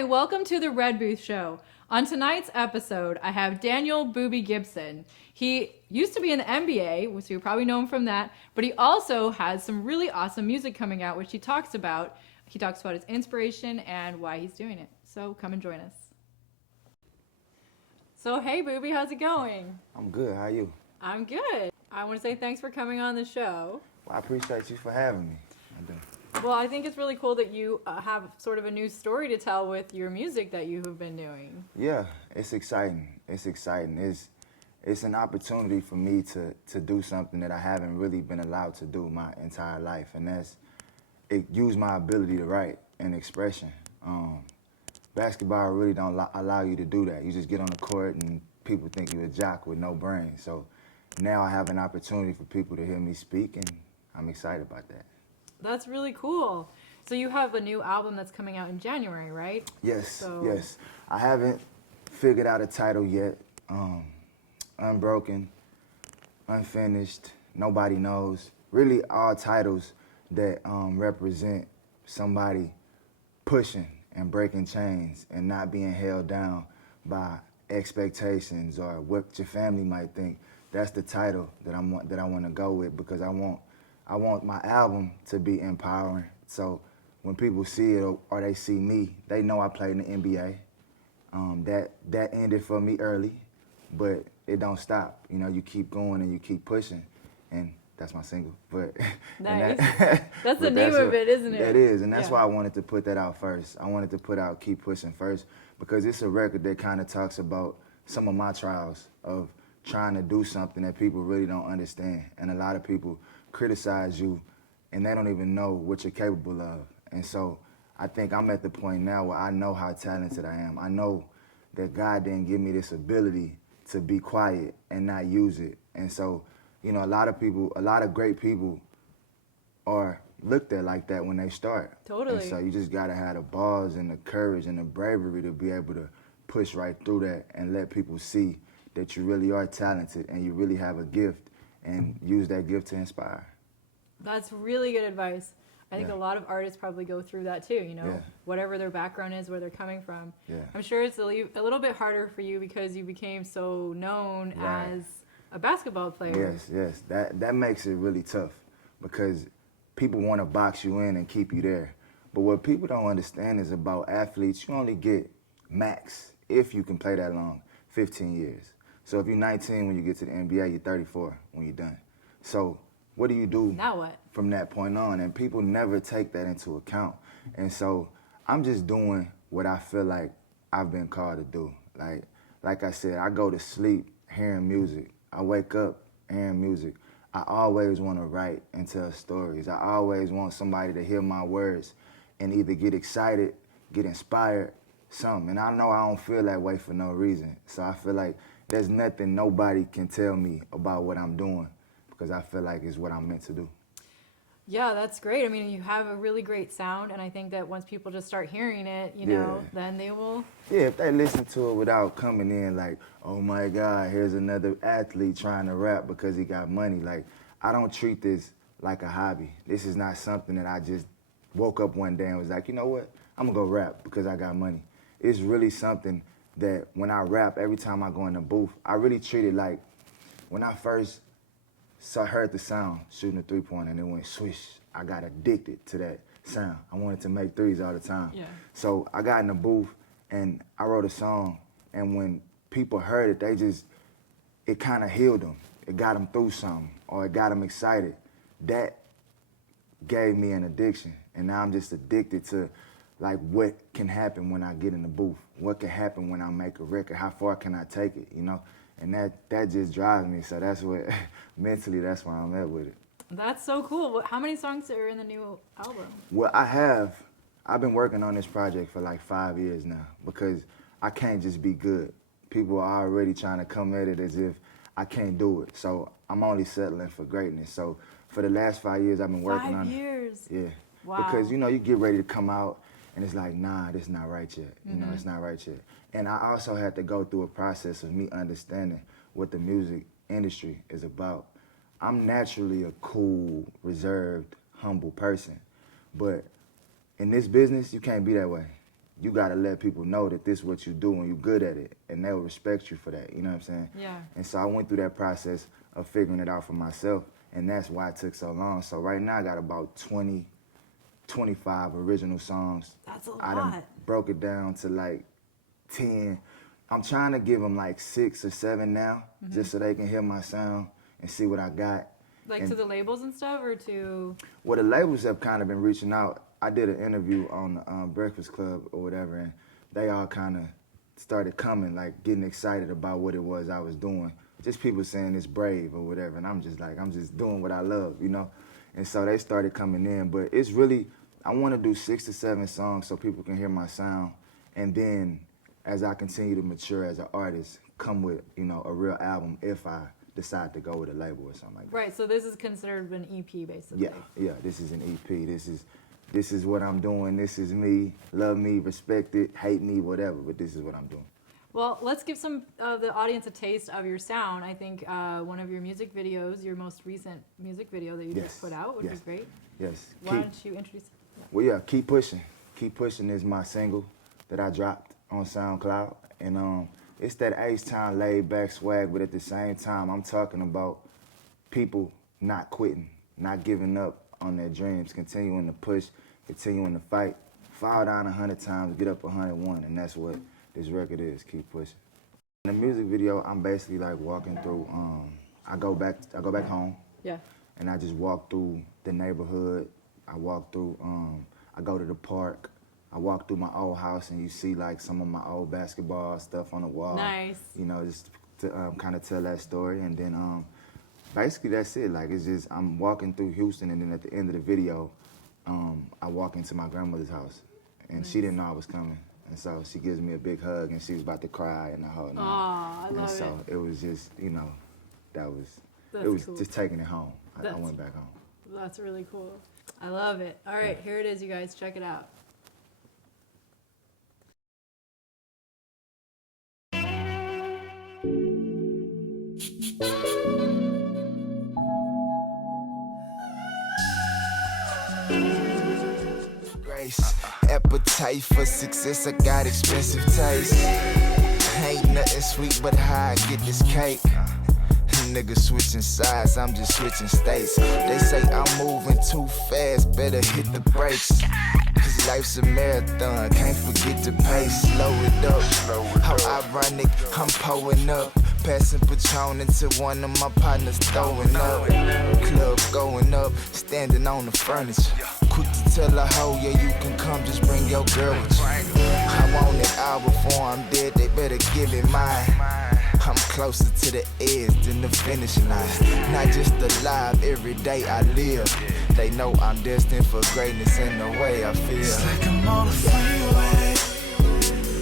Hi, welcome to the Red Booth Show. On tonight's episode, I have Daniel Booby Gibson. He used to be in the NBA, so you probably know him from that, but he also has some really awesome music coming out, which he talks about. He talks about his inspiration and why he's doing it. So come and join us. So hey, Booby, how's it going? I'm good. How you? I'm good. I want to say thanks for coming on the show. Well, I appreciate you for having me. I do. Well, I think it's really cool that you have sort of a new story to tell with your music that you have been doing. Yeah, it's exciting. It's exciting. It's an opportunity for me to do something that I haven't really been allowed to do my entire life, and that's use my ability to write and expression. Basketball really don't allow you to do that. You just get on the court and people think you're a jock with no brain. So now I have an opportunity for people to hear me speak, and I'm excited about that. That's really cool. So you have a new album that's coming out in January, right? Yes, yes. I haven't figured out a title yet. Unbroken, Unfinished, Nobody Knows. Really all titles that represent somebody pushing and breaking chains and not being held down by expectations or what your family might think. That's the title that I want to go with, because I want my album to be empowering. So when people see it or they see me, they know I played in the NBA. That ended for me early, but it don't stop. You know, you keep going and you keep pushing, and that's my single. But nice. That's the name of it, isn't it? That is, and that's why I wanted to put that out first. I wanted to put out Keep Pushing first, because it's a record that kind of talks about some of my trials of trying to do something that people really don't understand, and a lot of people criticize you and they don't even know what you're capable of. And so I think I'm at the point now where I know how talented I am. I know that God didn't give me this ability to be quiet and not use it. And so, you know, a lot of great people are looked at like that when they start. Totally. And so you just gotta have the balls and the courage and the bravery to be able to push right through that and let people see that you really are talented and you really have a gift, and use that gift to inspire. That's really good advice. I think a lot of artists probably go through that too, you know, whatever their background is, where they're coming from. Yeah. I'm sure it's a little bit harder for you because you became so known as a basketball player. Yes. That makes it really tough, because people want to box you in and keep you there. But what people don't understand is, about athletes, you only get max, if you can play that long, 15 years. So if you're 19 when you get to the NBA, you're 34 when you're done. So what do you do now what? From that point on? And people never take that into account. And so I'm just doing what I feel like I've been called to do. Like I said, I go to sleep hearing music. I wake up hearing music. I always want to write and tell stories. I always want somebody to hear my words and either get excited, get inspired, something. And I know I don't feel that way for no reason. So I feel like there's nothing nobody can tell me about what I'm doing, because I feel like it's what I'm meant to do. Yeah, that's great. I mean, you have a really great sound, and I think that once people just start hearing it, you know, then they will... Yeah, if they listen to it without coming in like, oh my God, here's another athlete trying to rap because he got money. Like, I don't treat this like a hobby. This is not something that I just woke up one day and was like, you know what, I'm gonna go rap because I got money. It's really something that when I rap, every time I go in the booth, I really treat it like when I first heard the sound shooting a three-pointer and it went swish, I got addicted to that sound. I wanted to make threes all the time. Yeah. So I got in the booth and I wrote a song, and when people heard it, it kind of healed them. It got them through something, or it got them excited. That gave me an addiction, and now I'm just addicted to like what can happen when I get in the booth, what can happen when I make a record, how far can I take it, you know? And that just drives me, so that's what, mentally, that's where I'm at with it. That's so cool. How many songs are in the new album? Well, I've been working on this project for like 5 years now, because I can't just be good. People are already trying to come at it as if I can't do it, so I'm only settling for greatness. So for the last 5 years, I've been working on it. 5 years? Yeah. Wow. Because, you know, you get ready to come out, and it's like, nah, this not right yet. You know, it's not right yet. And I also had to go through a process of me understanding what the music industry is about. I'm naturally a cool, reserved, humble person. But in this business, you can't be that way. you gotta let people know that this is what you do and you're good at it, and they'll respect you for that. You know what I'm saying? Yeah. And so I went through that process of figuring it out for myself, and that's why it took so long. So right now I got about 20, 25 original songs. That's a I lot. done broke it down to like 10. I'm trying to give them like 6 or 7 now, just so they can hear my sound and see what I got. Like And to the labels and stuff, or to? well, the labels have kind of been reaching out. I did an interview on the Breakfast Club or whatever, and they all kind of started coming, like getting excited about what it was I was doing. Just people saying it's brave or whatever, and I'm just like, I'm just doing what I love, you know? And so they started coming in, but it's really, I want to do 6 to 7 songs so people can hear my sound, and then as I continue to mature as an artist, come with, you know, a real album if I decide to go with a label or something like that. Right. So this is considered an EP, basically. Yeah, this is an EP. This is what I'm doing. This is me. Love me, respect it, hate me, whatever, but this is what I'm doing. Well, let's give some of the audience a taste of your sound. I think one of your music videos, your most recent music video that you just put out, would be great. Yes. Why don't you introduce? Well, yeah, Keep Pushing. Keep Pushing is my single that I dropped on SoundCloud. And it's that H-Town laid back swag, but at the same time, I'm talking about people not quitting, not giving up on their dreams, continuing to push, continuing to fight, fall down 100 times, get up 101, and that's what this record is, Keep Pushing. In the music video, I'm basically like walking through, I go back home. Yeah. And I just walk through the neighborhood. I walk through, I go to the park. I walk through my old house and you see like some of my old basketball stuff on the wall. Nice. You know, just to kind of tell that story. And then basically that's it. Like it's just, I'm walking through Houston, and then at the end of the video, I walk into my grandmother's house, and she didn't know I was coming. And so she gives me a big hug, and she was about to cry and the whole night. Aw, I love And so it. it was just, you know, That's it was cool. just taking it home. I went back home. That's really cool. I love it. All right, here it is, you guys. Check it out. Appetite for success, I got expensive taste. Ain't nothing sweet but how I get this cake. Niggas switching sides, I'm just switching states. They say I'm moving too fast, better hit the brakes. Cause life's a marathon, can't forget to pace. Slow it up, how ironic, I'm pulling up. Passing Patron into one of my partners throwing up. Club going up, standing on the furniture. Quick to tell a hoe, yeah, you can come, just bring your girl with you. I want it all before I'm dead, they better give it mine. I'm closer to the edge than the finish line. Not just alive, every day I live. They know I'm destined for greatness in the way I feel. It's like I'm on the freeway,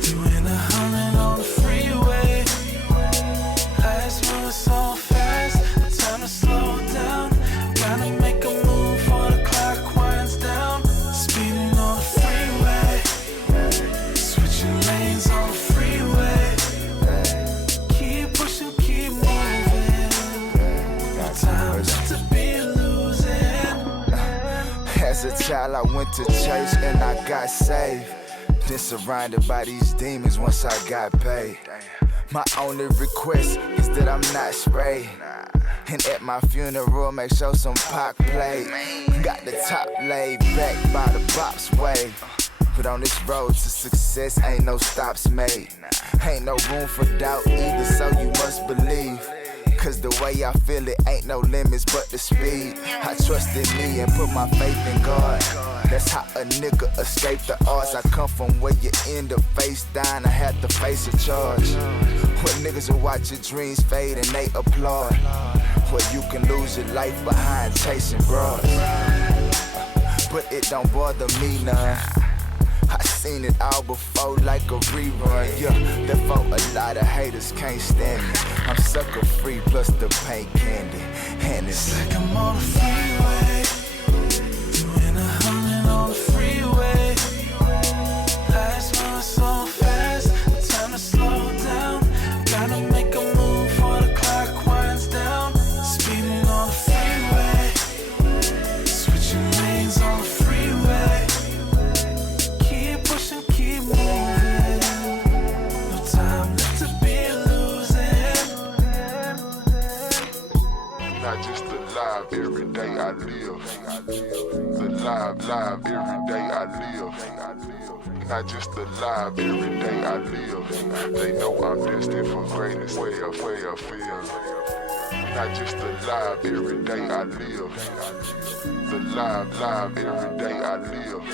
doing 100 on the freeway. Lights moving so fast, time to slow down. Gotta make a move before the clock winds down. Speeding on the freeway, switching lanes on the freeway. Keep pushing, keep moving. No time to be losing. As a child, I went to church and I got saved. Then surrounded by these demons once I got paid. My only request is that I'm not sprayed. And at my funeral, make sure some Pac play. Got the top laid back by the box wave. But on this road to success, ain't no stops made. Ain't no room for doubt either, so you must believe. Cause the way I feel it, ain't no limits but the speed. I trust in me and put my faith in God. That's how a nigga escape the odds. I come from where you end up face down, I had to face a charge. Where niggas will watch your dreams fade and they applaud. Where you can lose your life behind chasing broads. But it don't bother me none. I seen it all before like a rerun, yeah. Therefore a lot of haters can't stand me. I'm sucker free plus the paint candy. And it's like I'm on the freeway, doing 100 on the freeway. Lights moving so fast, time to slow down. Gotta make a move before the clock winds down. Speeding on the freeway, switching lanes on the freeway. Keep pushing, keep moving. Not just the live, every day I live. The live, every day I live. Not just the live, every day I live. They know I'm destined for greatness, way I feel. Not just the live, every day I live. The live, every day I live.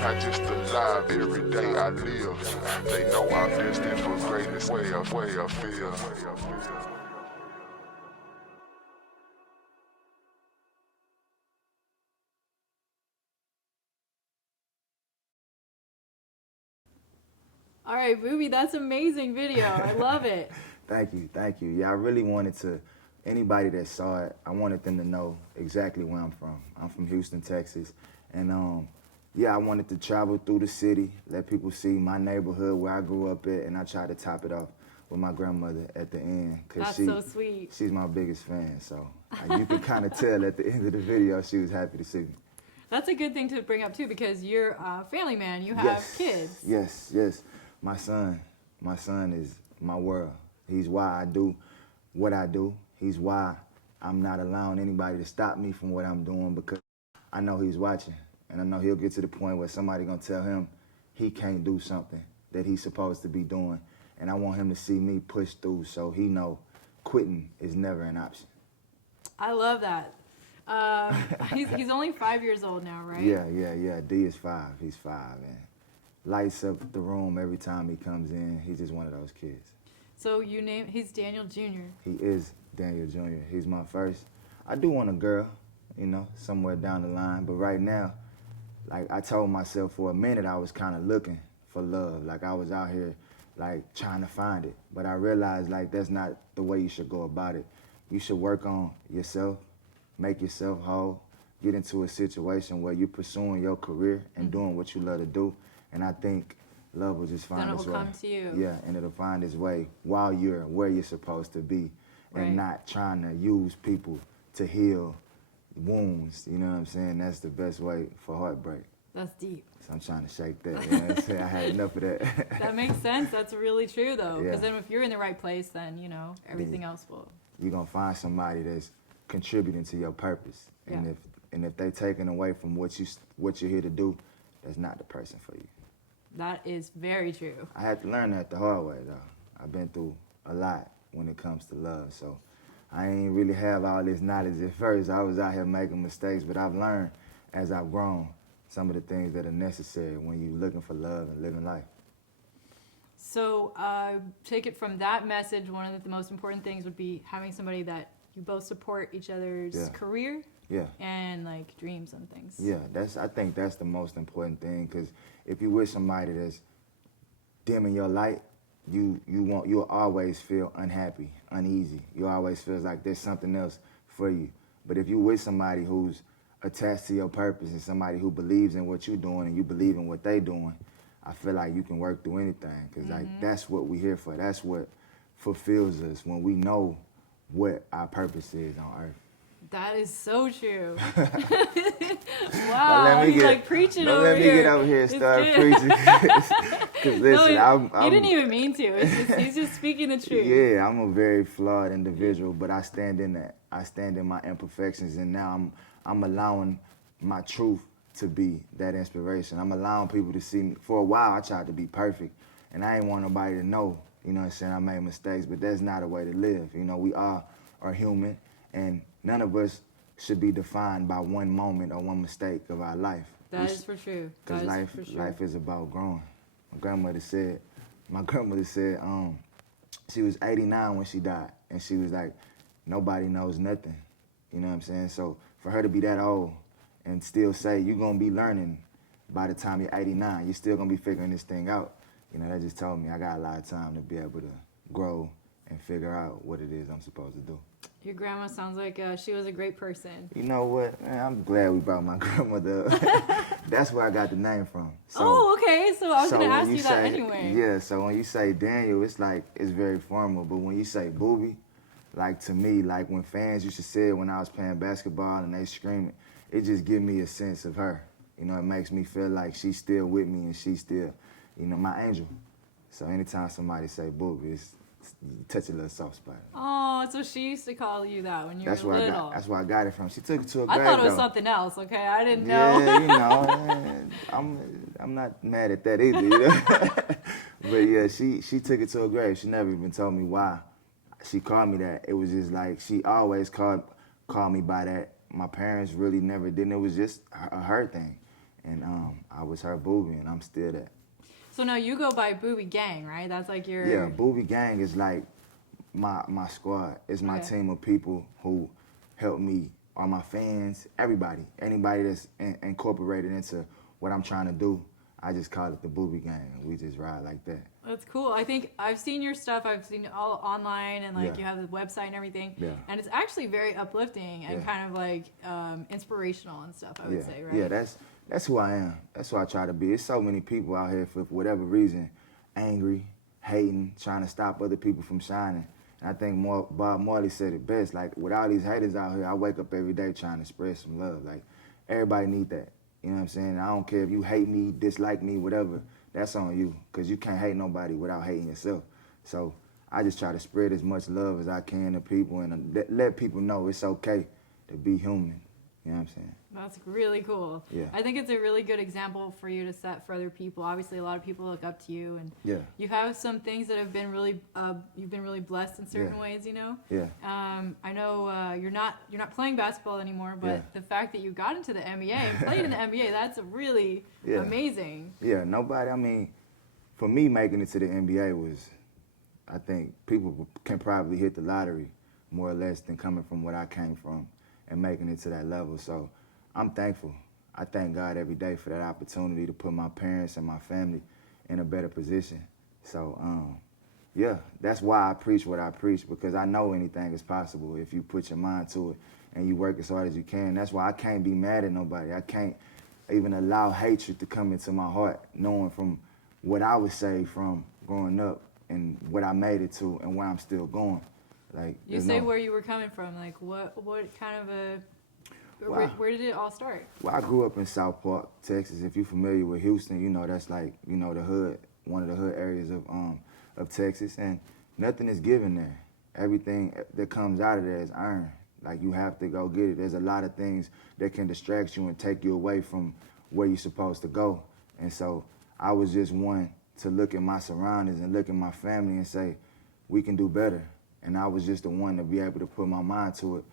Not just the live, every day I live. They know I'm destined for greatness, way I feel. All right, Booby, that's amazing video. I love it. Thank you. Yeah, I really wanted to, anybody that saw it, I wanted them to know exactly where I'm from. I'm from Houston, Texas. And yeah, I wanted to travel through the city, let people see my neighborhood where I grew up at, and I tried to top it off with my grandmother at the end. That's so sweet. She's my biggest fan, so you can kind of tell at the end of the video she was happy to see me. That's a good thing to bring up too, because you're a family man. You have kids. Yes. My son is my world. He's why I do what I do. He's why I'm not allowing anybody to stop me from what I'm doing, because I know he's watching. And I know he'll get to the point where somebody gonna tell him he can't do something that he's supposed to be doing. And I want him to see me push through so he know quitting is never an option. I love that. He's only 5 years old now, right? Yeah. D is 5. He's 5, and lights up the room every time he comes in. He's just one of those kids. So he's Daniel Jr. He is Daniel Jr. He's my first. I do want a girl, somewhere down the line. But right now, like I told myself for a minute, I was kind of looking for love. Like I was out here, like trying to find it. But I realized like that's not the way you should go about it. You should work on yourself, make yourself whole, get into a situation where you're pursuing your career and doing what you love to do. And I think love will just find its way. Then it will come to you. Yeah, and it'll find its way while you're where you're supposed to be, and not trying to use people to heal wounds. You know what I'm saying? That's the best way for heartbreak. That's deep. So I'm trying to shake that. You know what I'm saying? I had enough of that. That makes sense. That's really true, though. Because Yeah. then if you're in the right place, then, everything else will. You're going to find somebody that's contributing to your purpose. And if they taking away from what you're here to do, that's not the person for you. That is very true. I had to learn that the hard way, though. I've been through a lot when it comes to love, so I ain't really have all this knowledge at first. I was out here making mistakes, but I've learned as I've grown some of the things that are necessary when you're looking for love and living life. So take it from that message, one of the most important things would be having somebody that you both support each other's career and like dreams and things. Yeah, I think that's the most important thing, because if you with somebody that's dimming your light, you'll always feel unhappy, uneasy. You always feel like there's something else for you. But if you with somebody who's attached to your purpose and somebody who believes in what you're doing and you believe in what they're doing, I feel like you can work through anything, because like that's what we're here for. That's what fulfills us, when we know what our purpose is on earth. That is so true. Wow, he's like preaching over here. Let me get over here and start preaching. Because listen, no, you didn't even mean to. He's just speaking the truth. Yeah, I'm a very flawed individual, but I stand in that. I stand in my imperfections, and now I'm allowing my truth to be that inspiration. I'm allowing people to see me. For a while, I tried to be perfect, and I ain't want nobody to know, you know what I'm saying, I made mistakes, but that's not a way to live. You know, we all are human, and none of us should be defined by one moment or one mistake of our life. That is for true. Because life is about growing. My grandmother said, she was 89 when she died, and she was like, nobody knows nothing. You know what I'm saying? So for her to be that old and still say you're gonna be learning by the time you're 89, you're still gonna be figuring this thing out, you know, that just told me I got a lot of time to be able to grow and figure out what it is I'm supposed to do. Your grandma sounds like she was a great person. You know what? Man, I'm glad we brought my grandmother up. That's where I got the name from. So, okay. So I was going to ask you that anyway. Yeah, so when you say Daniel, it's like, it's very formal. But when you say Booby, like to me, like when fans used to say it when I was playing basketball and they screaming, it just gives me a sense of her. You know, it makes me feel like she's still with me and she's still, you know, my angel. So anytime somebody say Booby, it's touch a little soft spot. Oh, so she used to call you that when you That's were where little. that's where I got it from. She took it to a I grave, thought it was though. something else. Okay, I didn't know. Yeah, you know, I'm not mad at that either. You know? But yeah, she took it to her grave. She never even told me why she called me that. It was just like she always called me by that. My parents really never did. It was just a her thing, and I was her Booby, and I'm still that. So now you go by Booby Gang, right? That's like your. Yeah, Booby Gang is like my squad. It's my Okay. team of people who help me, are my fans, anybody that's incorporated into what I'm trying to do. I just call it the Booby Gang. We just ride like that. That's cool. I think I've seen your stuff. I've seen it all online, and like Yeah. you have the website and everything. Yeah. And it's actually very uplifting and Yeah. kind of like inspirational and stuff. I would say, right? Yeah, that's who I am. That's who I try to be. There's so many people out here for whatever reason, angry, hating, trying to stop other people from shining. And I think Bob Marley said it best. Like, with all these haters out here, I wake up every day trying to spread some love. Like, everybody need that. You know what I'm saying? I don't care if you hate me, dislike me, whatever. That's on you, because you can't hate nobody without hating yourself. So I just try to spread as much love as I can to people and let people know it's okay to be human. You know what I'm saying? That's really cool. Yeah. I think it's a really good example for you to set for other people. Obviously, a lot of people look up to you, and Yeah. you have some things that have been really, you've been really blessed in certain Yeah. ways. You know. Yeah. I know you're not playing basketball anymore, but Yeah. the fact that you got into the NBA and played in the NBA, that's really Yeah. amazing. Yeah, nobody, I mean, for me, making it to the NBA was, I think people can probably hit the lottery more or less than coming from what I came from and making it to that level. So I'm thankful. I thank God every day for that opportunity to put my parents and my family in a better position. So, yeah, that's why I preach what I preach, because I know anything is possible if you put your mind to it and you work as hard as you can. That's why I can't be mad at nobody. I can't even allow hatred to come into my heart, knowing from what I was saved from growing up and what I made it to and where I'm still going. Like, You there's say no- where you were coming from, like what kind of a, Wow. where did it all start? Well, I grew up in South Park, Texas. If you're familiar with Houston, you know that's like, you know, the hood, one of the hood areas of Texas, and nothing is given there. Everything that comes out of there is earned. Like, you have to go get it. There's a lot of things that can distract you and take you away from where you're supposed to go. And so I was just one to look at my surroundings and look at my family and say, we can do better. And I was just the one to be able to put my mind to it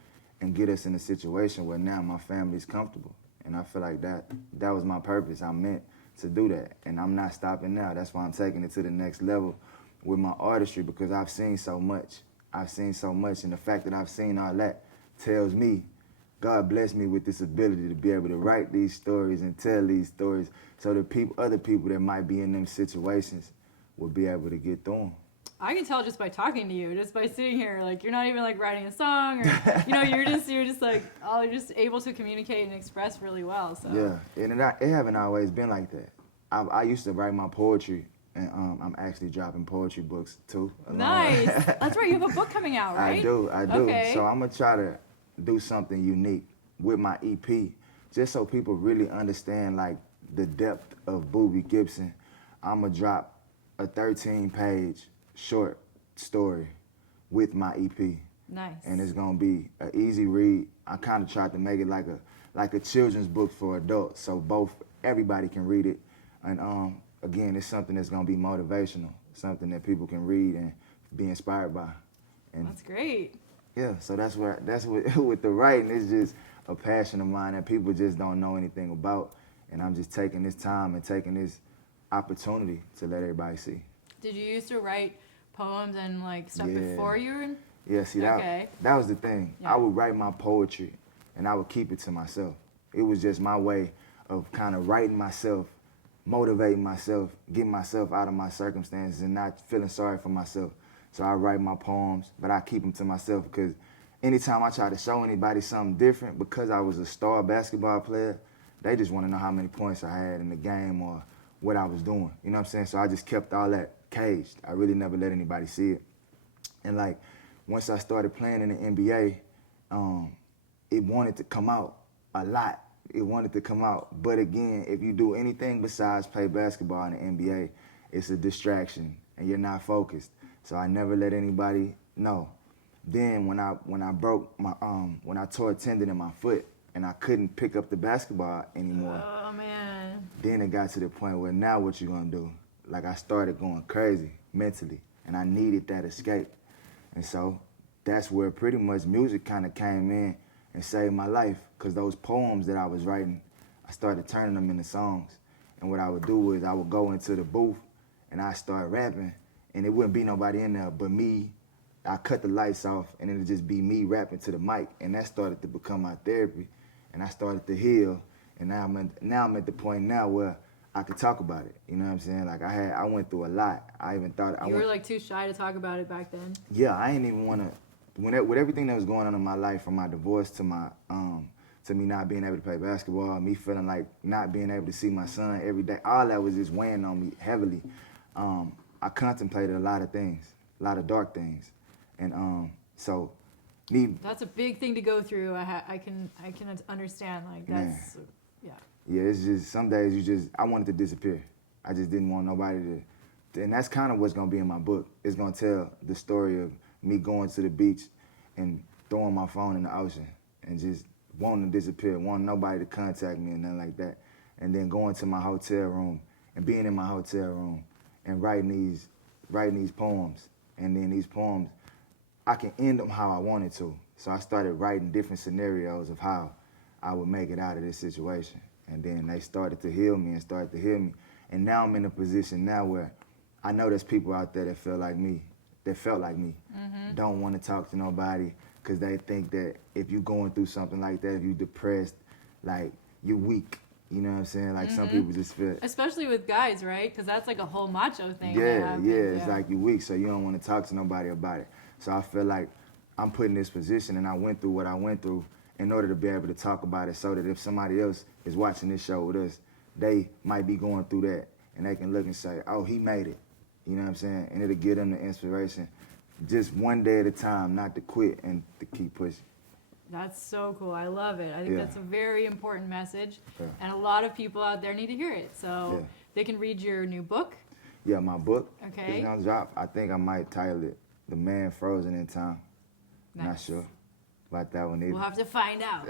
and get us in a situation where now my family's comfortable. And I feel like that was my purpose. I meant to do that. And I'm not stopping now. That's why I'm taking it to the next level with my artistry, because I've seen so much. I've seen so much. And the fact that I've seen all that tells me God blessed me with this ability to be able to write these stories and tell these stories so that other people that might be in them situations will be able to get through them. I can tell just by talking to you, just by sitting here, like you're not even like writing a song, or you know, you're just like, oh, you're just able to communicate and express really well. So Yeah, and it haven't always been like that. I used to write my poetry, and I'm actually dropping poetry books too. nice. That's right. You have a book coming out, right? I do. Okay. So I'm gonna try to do something unique with my EP, just so people really understand like the depth of Booby Gibson. I'm gonna drop a 13-page short story with my EP. Nice. And it's gonna be an easy read. I kind of tried to make it like a children's book for adults, so everybody can read it. And again, it's something that's gonna be motivational, something that people can read and be inspired by. And That's great. yeah, so that's what with the writing, it's just a passion of mine that people just don't know anything about, and I'm just taking this time and taking this opportunity to let everybody see. Did you used to write poems and like stuff Yeah. before you were in? Yeah, see, Okay. that was the thing. Yeah. I would write my poetry, and I would keep it to myself. It was just my way of kind of writing myself, motivating myself, getting myself out of my circumstances and not feeling sorry for myself. So I write my poems, but I keep them to myself, because anytime I try to show anybody something different, because I was a star basketball player, they just want to know how many points I had in the game or what I was doing. You know what I'm saying? So I just kept all that caged. I really never let anybody see it. And like, once I started playing in the NBA, it wanted to come out a lot. It wanted to come out. But again, if you do anything besides play basketball in the NBA, it's a distraction and you're not focused. So I never let anybody know. Then when I broke my when I tore a tendon in my foot and I couldn't pick up the basketball anymore. Oh man. Then it got to the point where now what you gonna do? Like I started going crazy mentally, and I needed that escape. And so that's where pretty much music kind of came in and saved my life, because those poems that I was writing, I started turning them into songs. And what I would do is I would go into the booth and I start rapping, and it wouldn't be nobody in there but me. I cut the lights off, and it'd just be me rapping to the mic, and that started to become my therapy, and I started to heal. And now I'm at the point now where I could talk about it. You know what I'm saying? Like I went through a lot. I even thought You were like too shy to talk about it back then. Yeah, I ain't even want to. With everything that was going on in my life, from my divorce to my to me not being able to play basketball, me feeling like not being able to see my son every day, all that was just weighing on me heavily. I contemplated a lot of things, a lot of dark things, and so me. That's a big thing to go through. I can understand, like, that's yeah. Yeah, it's just some days I wanted to disappear. I just didn't want nobody to, and that's kind of what's gonna be in my book. It's gonna tell the story of me going to the beach and throwing my phone in the ocean and just wanting to disappear, wanting nobody to contact me and nothing like that. And then going to my hotel room and being in my hotel room and writing these poems. And then these poems, I can end them how I wanted to. So I started writing different scenarios of how I would make it out of this situation. And then they started to heal me. And now I'm in a position now where I know there's people out there that felt like me, don't want to talk to nobody because they think that if you're going through something like that, if you're depressed, like, you're weak. You know what I'm saying? Like, some people just feel... Especially with guys, right? Because that's like a whole macho thing. Yeah, it's like you're weak, so you don't want to talk to nobody about it. So I feel like I'm put in this position, and I went through what I went through in order to be able to talk about it, so that if somebody else is watching this show with us, they might be going through that, and they can look and say, oh, he made it. You know what I'm saying? And it'll give them the inspiration, just one day at a time, not to quit and to keep pushing. That's so cool. I love it. I think that's a very important message, Yeah. and a lot of people out there need to hear it. So Yeah. they can read your new book. Yeah, my book Okay. is gonna drop. I think I might title it "The Man Frozen in Time." Not Nice. sure about that one either. We'll have to find out.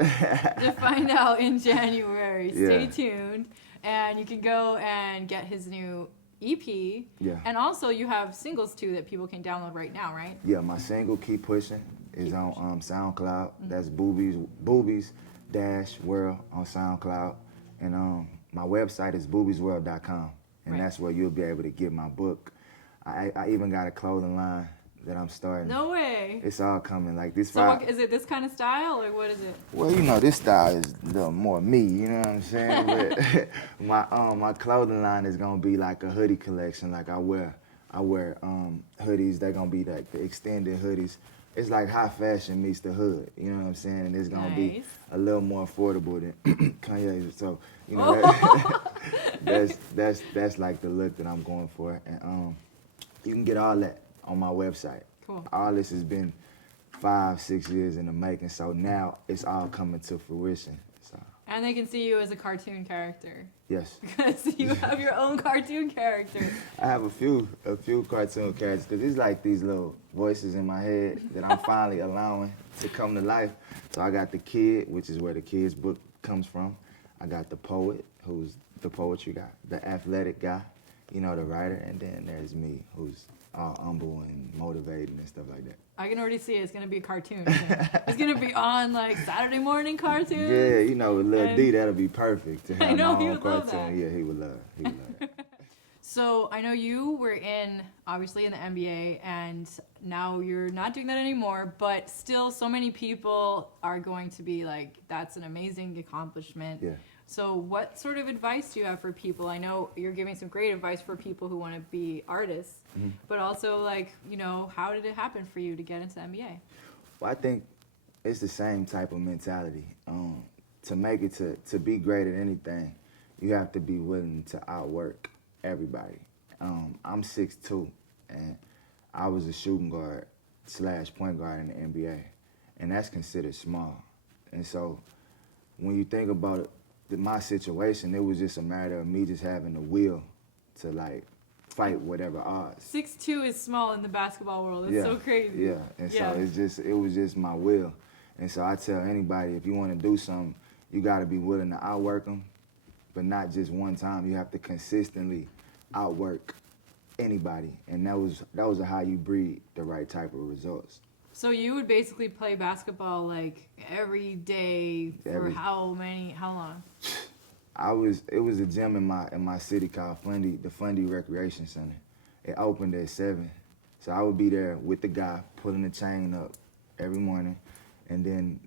In January. Stay Yeah. tuned. And you can go and get his new EP. Yeah. And also you have singles too that people can download right now, right? Yeah, my single "Keep Pushing" is on SoundCloud. That's Boobies dash World on SoundCloud, and my website is boobiesworld.com, and Right. that's where you'll be able to get my book. I even got a clothing line that I'm starting. No way. It's all coming. Like this. So is it this kind of style or what is it? Well, you know, this style is a little more me, you know what I'm saying? But my clothing line is gonna be like a hoodie collection. Like I wear hoodies. They're gonna be like the extended hoodies. It's like high fashion meets the hood, you know what I'm saying? And it's gonna be Nice. a little more affordable than Kanye. So, you know, that's like the look that I'm going for. And you can get all that on my website. Cool. All this has been 5-6 years in the making, so now it's all coming to fruition. So And they can see you as a cartoon character. yes, Because you have your own cartoon character. I have a few cartoon characters, because it's like these little voices in my head that I'm finally allowing to come to life. So I got the kid, which is where the kid's book comes from. I got the poet, who's the poetry guy, the athletic guy, you know, the writer, and then there's me, who's all humble and motivating and stuff like that. I can already see it. It's going to be a cartoon. It's going to be on like Saturday morning cartoons. Yeah, you know, with Lil And- D, that'll be perfect to have I know, my he own would love cartoon. that. Yeah, he would love it. So I know you were obviously in the NBA, and now you're not doing that anymore, but still so many people are going to be like, that's an amazing accomplishment. Yeah. So what sort of advice do you have for people? I know you're giving some great advice for people who want to be artists, but also like, you know, how did it happen for you to get into the NBA? Well, I think it's the same type of mentality. To make it to be great at anything, you have to be willing to outwork everybody. I'm 6'2", and I was a shooting guard / point guard in the NBA, and that's considered small. And so when you think about it, my situation, it was just a matter of me just having the will to like fight whatever odds. 6'2" is small in the basketball world. It's so crazy. Yeah, and so it was just my will. And so I tell anybody, if you want to do something, you got to be willing to outwork them, but not just one time. You have to consistently outwork anybody, and that was how you breed the right type of results. So you would basically play basketball like every day for how long? It was a gym in my city called the Fundy Recreation Center. It opened at 7. So I would be there with the guy pulling the chain up every morning, and then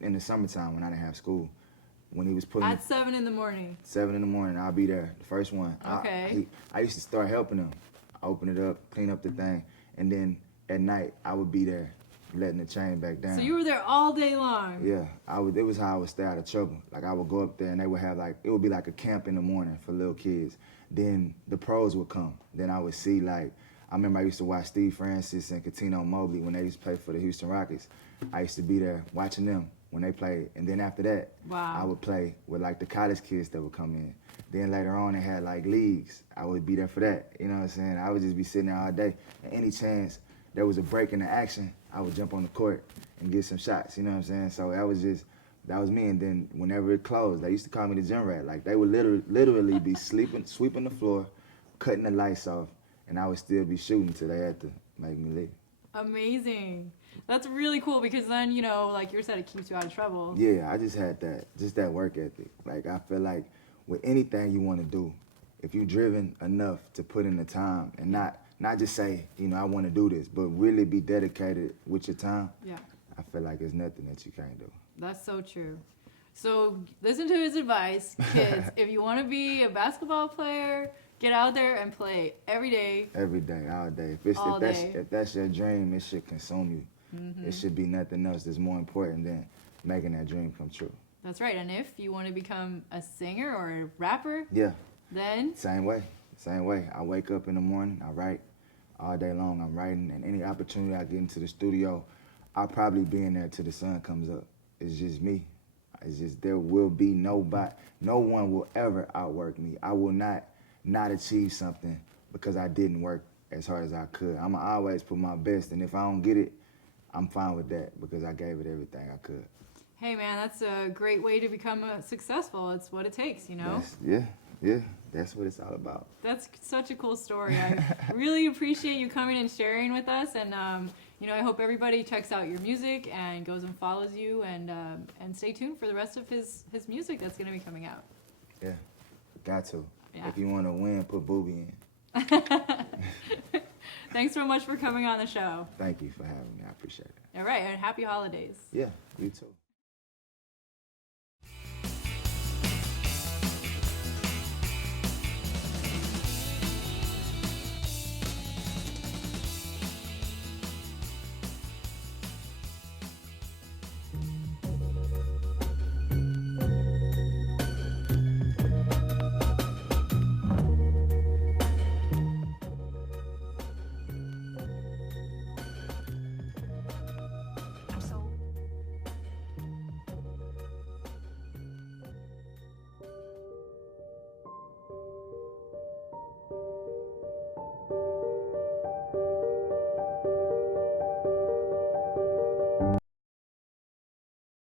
in the summertime when I didn't have school, when he was pulling at 7 in the morning. 7 in the morning, I'll be there, the first one. Okay. I used to start helping him, open it up, clean up the thing, and then at night I would be there, letting the chain back down. So you were there all day long. Yeah, it was how I would stay out of trouble. Like I would go up there and they would have it would be like a camp in the morning for little kids. Then the pros would come. Then I would see I remember I used to watch Steve Francis and Cuttino Mobley when they used to play for the Houston Rockets. I used to be there watching them when they played. And then after that, wow, I would play with the college kids that would come in. Then later on they had leagues. I would be there for that. You know what I'm saying? I would just be sitting there all day. And any chance there was a break in the action, I would jump on the court and get some shots. You know what I'm saying? So that was me. And then whenever it closed, they used to call me the gym rat. They would literally be sweeping the floor, cutting the lights off, and I would still be shooting till they had to make me leave. Amazing. That's really cool because then, like you said, it keeps you out of trouble. Yeah, I just had that work ethic. I feel like with anything you want to do, if you're driven enough to put in the time and not just say, I want to do this, but really be dedicated with your time, yeah, I feel like there's nothing that you can't do. That's so true. So listen to his advice, kids. If you want to be a basketball player, get out there and play every day. Every day, all day. If that's your dream, it should consume you. Mm-hmm. It should be nothing else that's more important than making that dream come true. That's right. And if you want to become a singer or a rapper, then same way. I wake up in the morning, I write all day long. I'm writing, and any opportunity I get into the studio, I'll probably be in there till the sun comes up. It's just me. It's just there will be nobody. No one will ever outwork me. I will not achieve something because I didn't work as hard as I could. I'ma always put my best, and if I don't get it, I'm fine with that because I gave it everything I could. Hey man, that's a great way to become successful. It's what it takes, Yeah, that's what it's all about. That's such a cool story. I really appreciate you coming and sharing with us, and I hope everybody checks out your music and goes and follows you, and stay tuned for the rest of his music that's going to be coming out. Yeah, got to. Yeah. If you want to win, put Booby in. Thanks so much for coming on the show. Thank you for having me. I appreciate it. All right, and happy holidays. Yeah, you too.